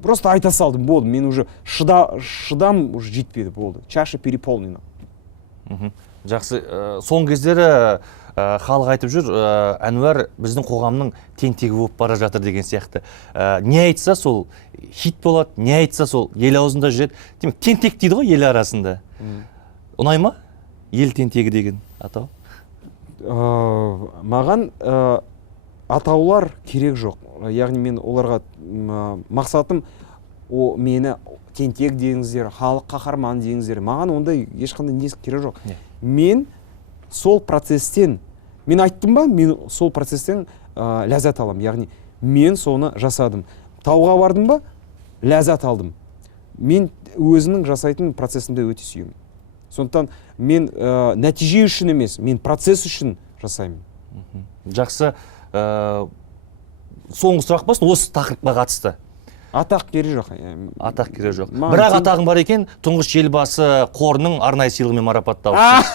Просто айта салдым, болды. Мен уже шыдам уже жетпеді, болды. Чаша переполнена. Жақсы, соңғы кездері халық айтып жүр, Әнуар біздің қоғамның тентегі болып бара жатыр деген сияқты. Не айтса сол хит болады, не айтса сол ел аузында жүреді. Демек, тентек дейді ғой ел арасында. Ұнай ма? Ел тентегі деген атау? Маған атаулар керек жоқ. Яғни мен оларға мақсатым мені тентек деңіздер, халық қаһарманы деңіздер, маған ондай ешқандай несі керек жоқ. Мен сол процесстен, мен айттым ба, мен сол процесстен ләззат аламын. Яғни мен соны жасадым. Тауға бардым ба, ләззат алдым. Мен өзінің жасайтын процесімді өте сүйемін. Сондықтан мен нәтиже үшін емес, мен процесс үшін жасаймын. Жақсы. Соңғы сұрақ болсын, осы тақырыпқа қатысты. Атақ керек жоқ. Атақ керек жоқ. Бірақ атағың бар екен, тұңғыш елбасы қорының арнайы сыйлығымен марапатталыпсың.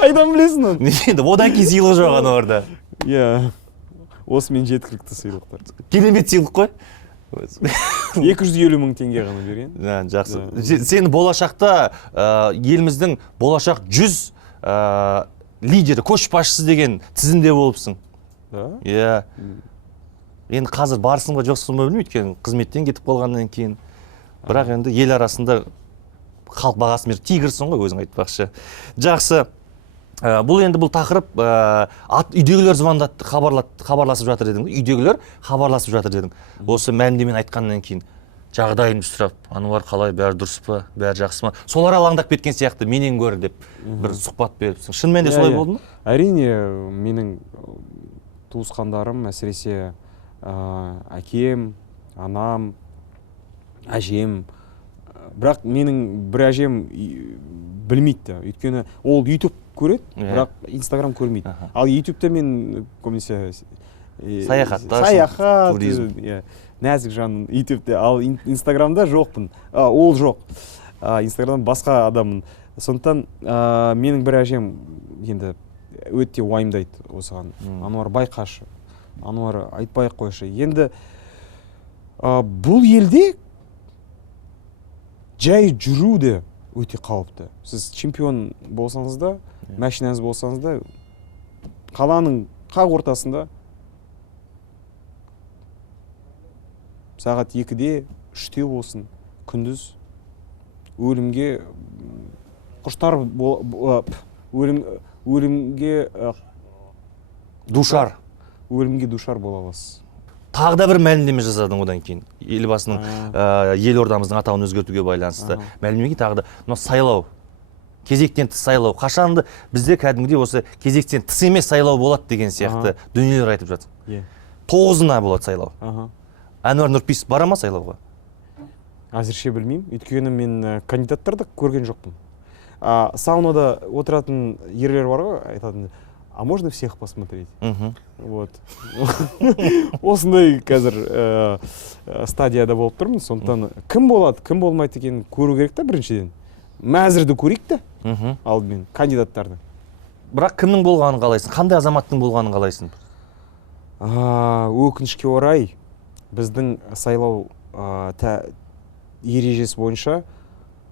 Қайдан білесің оны? Енді одан кейін сыйлық жоқ ана орда. Иә. Осы мен жеткілікті сыйлықтар. Керемет сыйлық қой. 250 мың теңге ғана берген. Жақсы. Сен болашақта еліміздің болашақ 100 лидері, көшбасшысы деген тізімде болыпсың. Иә. Енді қазір барсың ба жоқсың ба білмеймін, өйткені қызметтен кетіп қалғаннан кейін. Бірақ енді ел арасында халық бағасын беріп тигірсің ғой, өзің айтпақшы. Жақсы. Бұл енді бұл тақырып үйдегілер звондатты, хабарласып жатыр дедің. Үйдегілер хабарласып жатыр дедің. Осы мәлімдемені айтқаннан кейін жағдайын сұрап, Ануар қалай, бәрі дұрыс па, бәрі жақсы ма? Солар алаңдап кеткен сияқты, менен гөрі деп бір сұхбат беріпсің. Шынымен де солай болды ма? Әрине, менің туысқандарым, әсіресе әкем, анам, әжем. Бірақ менің бір әжем білмейді. Өйткені ол YouTube көреді, бірақ Instagram көрмейді. Ал YouTube'та мен көбінесе саяхат, туризм, нәзік жанмын YouTube'те, ал Instagram'да жоқпын. Ол жоқ. Instagram'да басқа адаммын. Сондықтан менің бір әжем енді өте уайымдайды осыған. Ануар байқашы, Ануар айтпай қойшы. Енді бұл елде жай жүру де өте қауіпті. Сіз чемпион болсаңыз да, машинаңыз болсаңыз да, қаланың қақ ортасында сағат 2-де, 3-те болсын, күндіз өлімге құштар өлімге душар бола аласыз. Тағы да бір мәлімдеме жасадың одан кейін. Елбасының елордамыздың атауын өзгертуге байланысты. Мәлімдеме тағы да сайлау. Кезектен тыс сайлау. Қашанды бізде кәдімгідей осы кезектен тыс емес сайлау болады деген сияқты дүниелер айтып жатыр. 9-ына болады сайлау. Әнуар Нұрпейісов бара ма сайлауға? Әзірше білмеймін. Өйткені мен кандидаттарды көрген жоқпын. Саунада отыратын ерлер бар ғой, айтатын, а можно всех посмотреть? Вот. Осындай қазір стадияда болып тұрмын. Сондықтан кім болады, кім болмайды екенін көру керек та біріншіден. Мәзірді көрейік та алдымен кандидаттарды. Бірақ кімнің болғанын қалайсың? Қандай азаматтың болғанын қалайсың? Өкінішке орай біздің сайлау ережесі бойынша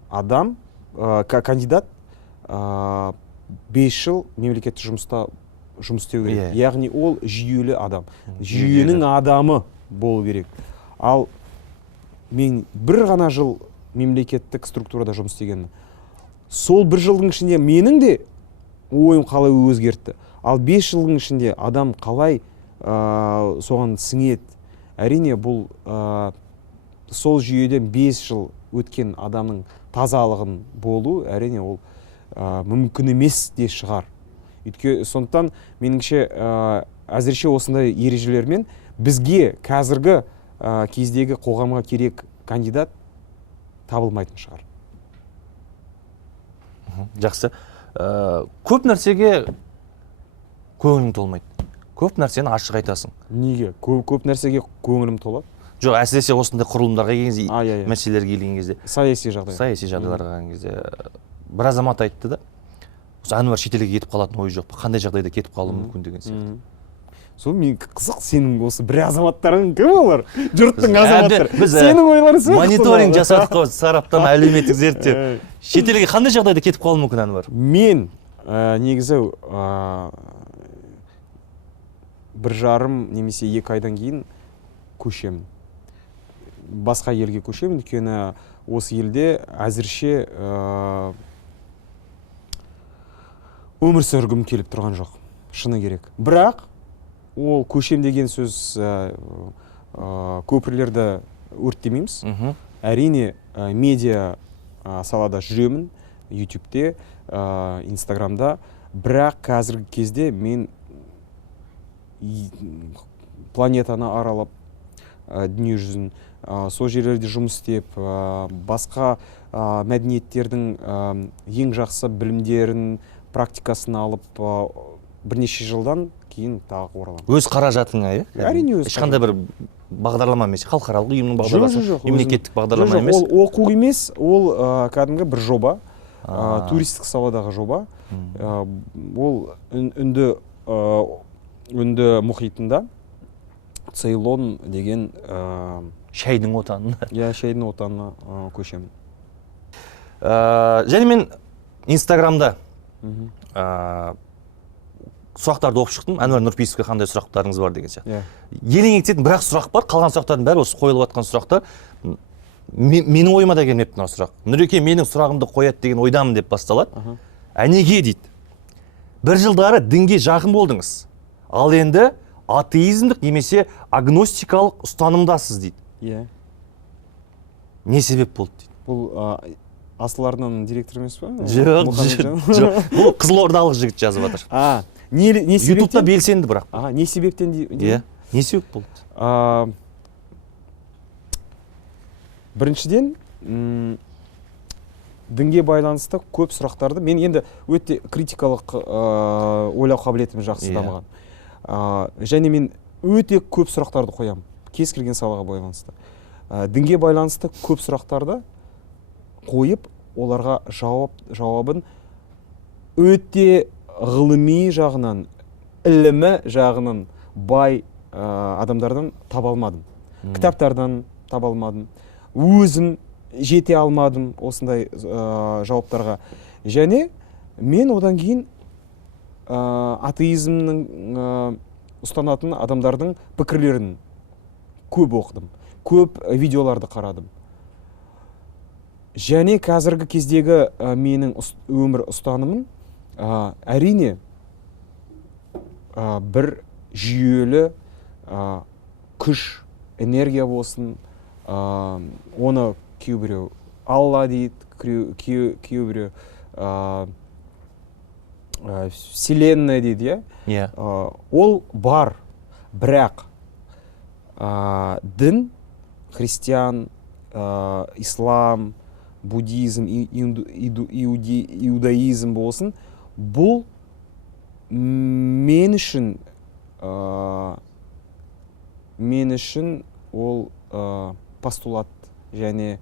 адам, кандидат 5 жыл мемлекеттік жұмыста жұмыс істеу керек. Яғни ол жүйелі адам. Жүйенің адамы болу керек. Ал мен бір ғана жыл мемлекеттік структурада жұмыс істегенмін. Сол бір жылдың ішінде менің де ойым қалай өзгертті. Ал 5 жылдың ішінде адам қалай соған сіңеді. Әрине бұл сол жүйеден 5 жыл өткен адамның тазалығын болу, әрине ол мүмкін емес де шығар. Сондықтан меніңше әзірше осындай ережелермен бізге қазіргі кездегі қоғамға керек кандидат табылмайтын шығар. Жақсы. Көп нәрсеге көңілің толмайды. Көп нәрсені ашық айтасың. Неге? Көп нәрсеге көңілім толады? Жоқ, әсіресе осындай құрылымдарға келген кезде, мәселелерге келген кезде. Саяси жағдай. Саяси жағдайларға келген кезде. Бір азамат айтты да, Әнуар шетелге кетіп қалатын ойы жоқ. Қандай жағдайда кетіп қалуы мүмкін деген сияқты. Сол мен қызық, сенің осы бір азаматтарың кім олар? Жұрттың азаматтары. Сенің ойларың сияқты. Мониторинг жасадық қой, сараптама, әлеуметтік зерттеу. Шетелге қандай жағдайда кетіп қалуы мүмкін Әнуар? Мен негізі 1,5 немесе 2 айдан кейін көшемін. Басқа елге көшемін, өйткені осы елде әзірше өмір сүргім келіп тұрған жоқ, шыны керек. Бірақ ол көшем деген сөз көпірлерді өрттемейміз. әрине медиа салада жүремін, ютубте, инстаграмда, бірақ қазіргі кезде мен планетаны аралап, дүние жүзін, сол жерлерде жұмыс істеп, басқа мәдениеттердің ең жақсы білімдерін, практикасын алып, бірнеше жылдан кейін тағы ораламын. Өз қаражатыңа, иә? Әрине өз ешқандай бір бағдарлама емес, халықаралық ұйымның бағдарламасы, жоқ, мемлекеттік бағдарлама емес. Ол оқу емес, ол кәдімгі бір жоба, туристік саладағы жоба. Ол үнді мұхитында Цейлон деген шайдың отанына. Я шайдың отанына көшемін. Және мен инстаграмда сұрақтарды оқып шықтым. Әнуар Нұрпейісовке қандай сұрақтарыңыз бар деген сияқты. Елең ететін бірақ сұрақ бар. Қалған сұрақтардың бәрі осы қойылып жатқан сұрақтар. Менің ойыма да келмепті мына сұрақ. Нұреке менің сұрағымды қояды деген ойдамын деп басталады. Әнеге дейді. Бір жылдары дінге жақын болдыңыз. Ал енді атеизмдік немесе агностикалық ұстанымдасыз дейді. Не себеп болды дейді. Бұл Асыл-Арнаның директоры емес па? Жоқ. Бұл қызылордалық жігіт жазып жатыр. Ютубта белсенді бірақ. Не себептен дейді? Не себеп болды? Біріншіден, дінге байланысты көп сұрақтарды, мен енді өте критикалық ойлау қабілетім жақсы дамыған. Және мен өте көп сұрақтарды қоямын, кез келген салаға байланысты. Дінге байланысты көп сұрақтарды қойып, оларға жауабын өте ғылыми жағынан, ілімі жағынан бай адамдардан таба алмадым. Кітаптардан таба алмадым. Өзім жете алмадым осындай жауаптарға. Және мен одан кейін атеизмнің ұстанатын адамдардың пікірлерін көп оқыдым. Көп видеоларды қарадым. Және қазіргі кездегі менің өмір ұстанымым әрине бір жүйелі күш, энергия болсын, оны кейбіреу Алла дейді, кейбіреу Вселенная дейді, ол бар, бірақ дін, христиан, ислам, буддизм, иудаизм болсын, бұл мен үшін ол постулат және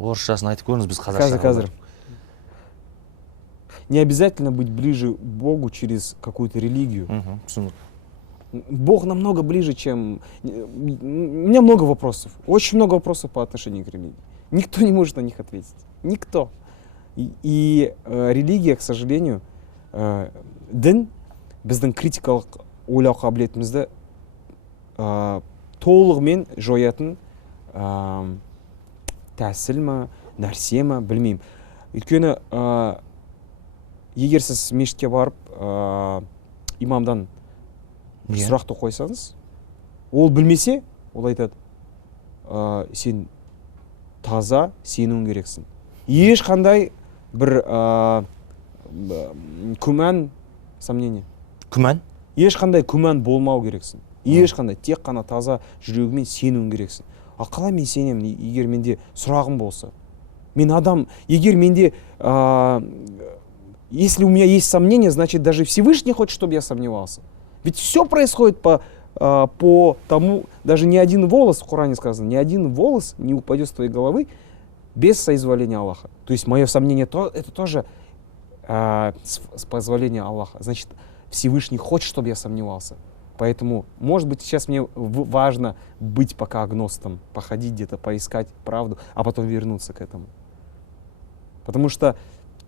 орысшасын айтып көріңіз, біз қазақша. Қазір. Не обязательно быть ближе к Богу через какую-то религию. Бог намного ближе, чем... У меня много вопросов, очень много вопросов по отношению к религии. Никто не может на них ответить. Никто. И религия, к сожалению, дін біздің критикалық ойлау қабілетімізді толығымен жоятын тәсіл ма, нәрсе ма, білмеймін. Өйткені егер сіз мешітке барып имамдан сұрақты қойсаңыз, ол білмесе, ол айтады, сен таза сенуің керексің. Ешқандай бір күмән, сомнение. Күмән? Ешқандай күмән болмау керексің. Ешқандай, тек қана таза жүрегімен сенуің керексің. А қалай мен сенемін, егер менде сұрағым болса? Мен адам, егер менде, если у меня есть сомнения, значит даже Всевышний хочет, чтобы я сомневался. Ведь все происходит по тому, даже ни один волос, в Коране сказано, ни один волос не упадет с твоей головы без соизволения Аллаха. То есть мое сомнение, это тоже с позволения Аллаха. Значит, Всевышний хочет, чтобы я сомневался. Поэтому, может быть, сейчас мне важно быть пока агностом, походить где-то, поискать правду, а потом вернуться к этому. Потому что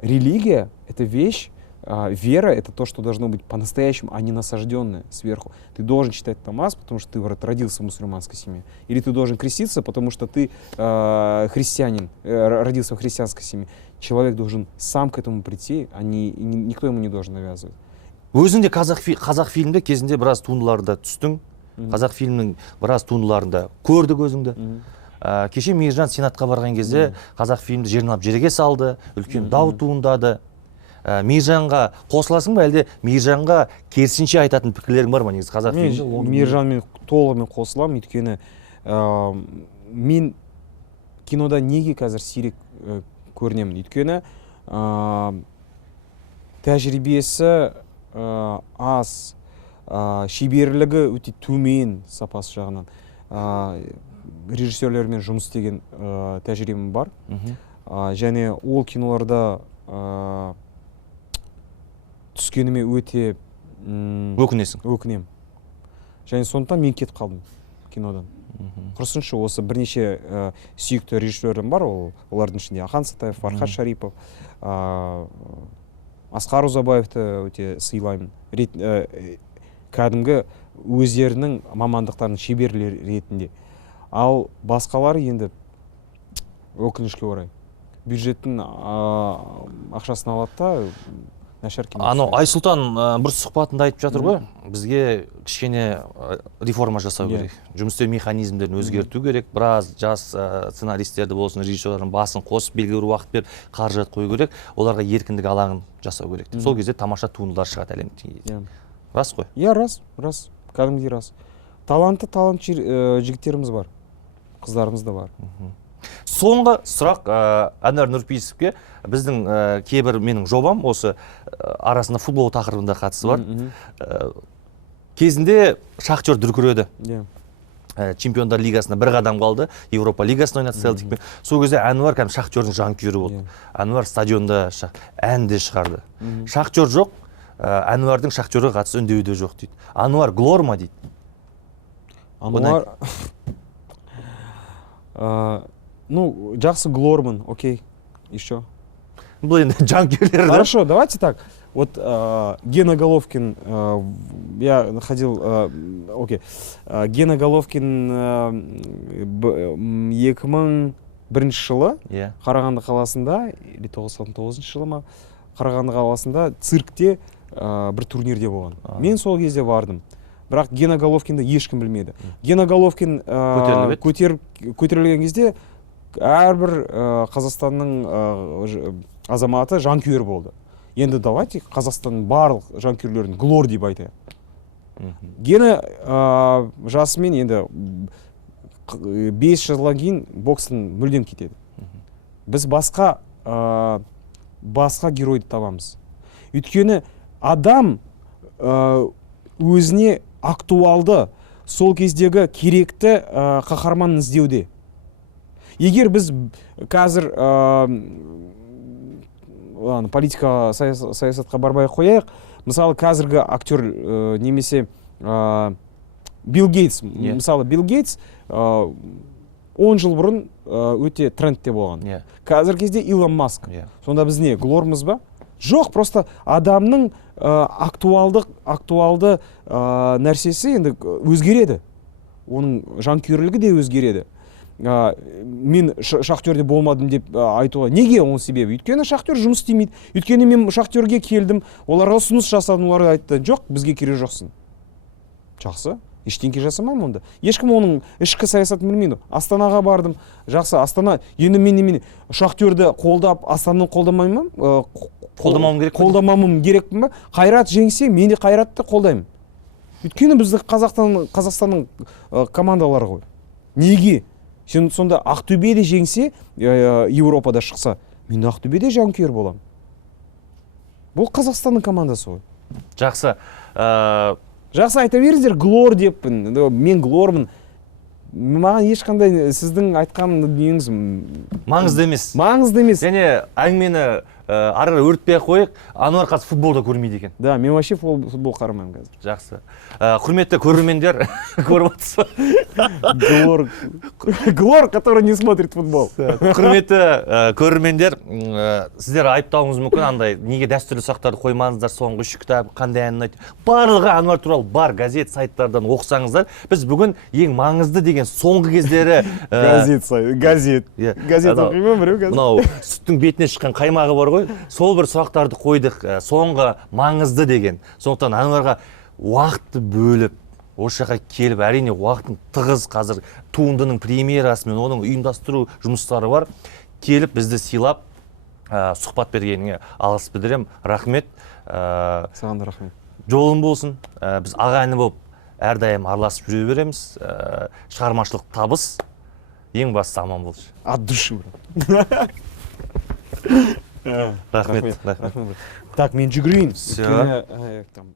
религия — это вещь, вера — это то, что должно быть по-настоящему, а не насажденное сверху. Ты должен читать намаз, потому что ты родился в мусульманской семье. Или ты должен креститься, потому что ты христианин, родился в христианской семье. Человек должен сам к этому прийти, а никто ему не должен навязывать. Өзіңде қазақ фильмде кезінде біраз туындыларда түстің. қазақ фильмінің біраз туындыларында көрді көзіңді. Кеше Мейіржан Сенатқа барған кезде қазақ фильмді жерін алып жерге салды, үлкен дау туындады. Мейіржанға қосыласың ба, әлде Мейіржанға керісінше айтатын пікірлерің бар ма негізі қазақ фильмі? Мен Мейіржанмен толығымен қосыламын, өйткені мен кинода неге қазір сирек көрінемін, өйткені тәжірибесі аз, шеберлігі өте төмен сапасы жағынан, режиссерлермен жұмыс істеген тәжірибем бар. Және ол киноларда түскеніме өте өкінемін. Және сондықтан мен кетіп қалдым кинодан. Құрсыншы, осы бірнеше сүйікті режиссерлерім бар, олардың ішінде Ахан Сатаев, Фархат Шарипов, Асқар Ұзабаевты өте сыйлаймын. Кәдімгі өздерінің мамандықтарының шеберлер ретінде. Ал басқалар енді өкінішке орай бюджеттің ақшасын алады да нашар кино. Айсұлтан бір сұхбатында айтып жатыр ғой, бізге кішкене реформа жасау керек. Жұмыс істеу механизмдерін өзгерту керек. Біраз жас сценаристерді болсын, режиссерлардың басын қосып, белгілі бір уақыт беріп, қаржы қою керек. Оларға еркіндік алаңын жасау керек. Сол кезде тамаша туындылар шығады әлемде. Рас қой? Иә, рас. Кәдімгідей рас. Талантты жігіттеріміз бар. Қыздарымыз да бар. Соңғы сұрақ Әнуар Нұрпейісовке. Біздің кейбір менің жобам осы арасында футбол тақырыбында қатысы бар. Кезінде Шахтер дүркіреді. Чемпиондар лигасында бір қадам қалды. Европа лигасында ойнады Селтикпен. Сол кезде Әнуар Шахтердің жанкүйері болды. Әнуар стадионда ән де шығарды. Шахтер жоқ, Әнуардың Шахтерге қатысы үндеуі де жоқ дейді. Әнуар глорма дейді. Әнуар жақсы глормын, окей. Еще. Бұл енді жанкүйерлер. Хорошо, давайте так. Вот Гена Головкин, я находил, Гена Головкин 2001 жылы Қарағанды қаласында, или 99 жылы ма, Қарағанды қаласында циркте бір турнирде болған. Мен сол кезде бардым. Бірақ Гена Головкинді ешкім білмеді. Гена Головкин көтерілген кезде әрбір Қазақстанның азаматы жанкүйер болды. Енді давайте Қазақстанның барлық жанкүйерлерін глор деп айтайық. Гена жасымен енді 5 жылдан кейін бокстан мүлдем кетеді. Біз басқа геройды табамыз. Өйткені адам өзіне актуалды, сол кездегі керекті қаһарман іздеуде. Егер біз қазір политика саясатқа бармай қояйық, мысалы қазіргі актер немесе Билл Гейтс, мысалы Билл Гейтс 10 жыл бұрын өте трендте болған. Қазір кезде Илон Маск. Сонда біз не, глормыз ба? Жоқ, просто адамның актуалды нәрсесі енді өзгереді. Оның жанкүйерлігі де өзгереді. Мен Шахтерде болмадым деп айтуға. Неге оның себебі? Өйткені Шахтер жұмыс істемейді. Өйткені мен Шахтерге келдім, оларға ұсыныс жасадым, олар айтты, жоқ, бізге керек жоқсың. Жақсы, ештеңке жасамаймын онда. Ешкім оның ішкі саясатын білмейді. Астанаға бардым, жақсы, Астана, енді мен Шахтерді қолдап, Астананы қолдамаймын, қолдамамын керекпін ба? Қайрат жеңсе, мен де Қайратты қолдаймын. Өйткені бізді Қазақстанның командалары ғой. Неге? Сонда Ақтөбеде жеңсе, Европада шықса, мен Ақтөбеде жанкүйер боламын. Бұл Қазақстанның командасы ғой. Жақсы. Жақсы, айта беріңіздер, глор деппін. Мен глормын. Маған ешқандай сіздің айтқан дүниеңіз маңызды емес. Маңызды емес. Және әңгімені ары өртпей қойық, Әнуар қазір футболда көрмейді екен. Да, мен вообще футбол қарамаймын қазір. Жақсы. Құрметті көрермендер, көріп отырсыз. Глор, который не смотрит футбол. Құрметті көрермендер, сіздер айыптауыңыз мүмкін, андай неге дәстүрлі сұрақтарды қоймаңыздар, соңғы 3 кітап қандай әнін айтты. Барлығы Әнуар туралы бар газет сайттардан оқысаңыздар. Біз бүгін ең маңызды деген соңғы кездері газет оқимын біреу газет. Мынау сүттің бетіне шыққан қаймағы бар ғой, сол бір сұрақтарды қойдық, соңғы маңызды деген. Сондықтан Әнуарға уақытты бөліп осы жаққа келіп, әрине уақытың тығыз, қазір туындының премьерасы мен оның ұйымдастыру жұмыстары бар. Келіп бізді сыйлап, сұхбат бергеніңе алғыс білдіремін. Рахмет. Саған да рахмет. Жолың болсын. Біз ағайын болып әрдайым араласып жүре береміз. Шығармашылық табыс. Ең бастысы аман болшы. От души. Рахмет. Так, мен жүгірейін. Всё. Өйткені,